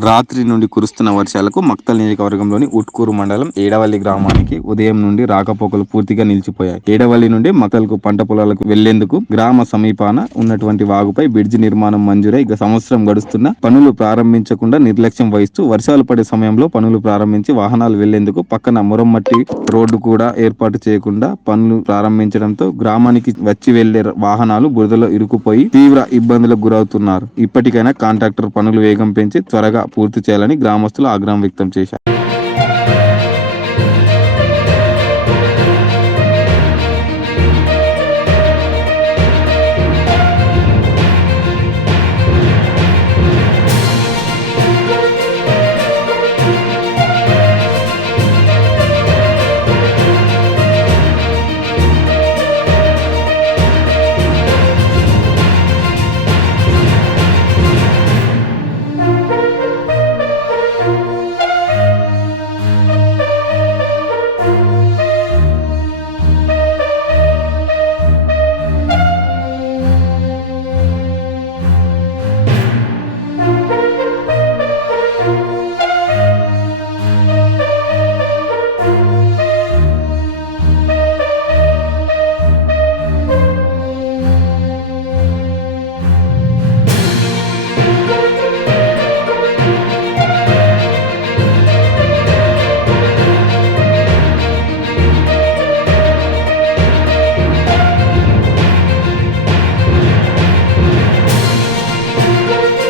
రాత్రి నుండి కురుస్తున్న వర్షాలకు మక్తల్ నియోజకవర్గంలోని ఉట్కూరు మండలం ఏడవల్లి గ్రామానికి ఉదయం నుండి రాకపోకలు పూర్తిగా నిలిచిపోయాయి. ఏడవల్లి నుండి మక్తల్కు పంట పొలాలకు వెళ్లేందుకు గ్రామ సమీపాన ఉన్నటువంటి వాగుపై బ్రిడ్జి నిర్మాణం మంజూరై సంవత్సరం గడుస్తున్న పనులు ప్రారంభించకుండా నిర్లక్ష్యం వహిస్తూ వర్షాలు పడే సమయంలో పనులు ప్రారంభించి వాహనాలు వెళ్లేందుకు పక్కన మురమ్మట్టి రోడ్డు కూడా ఏర్పాటు చేయకుండా పనులు ప్రారంభించడంతో గ్రామానికి వచ్చి వెళ్లే వాహనాలు బురదలో ఇరుకుపోయి తీవ్ర ఇబ్బందులకు గురవుతున్నారు. ఇప్పటికైనా కాంట్రాక్టర్ పనులు వేగం పెంచి త్వరగా పూర్తి చేయాలని గ్రామస్తులు ఆగ్రహం వ్యక్తం చేశారు.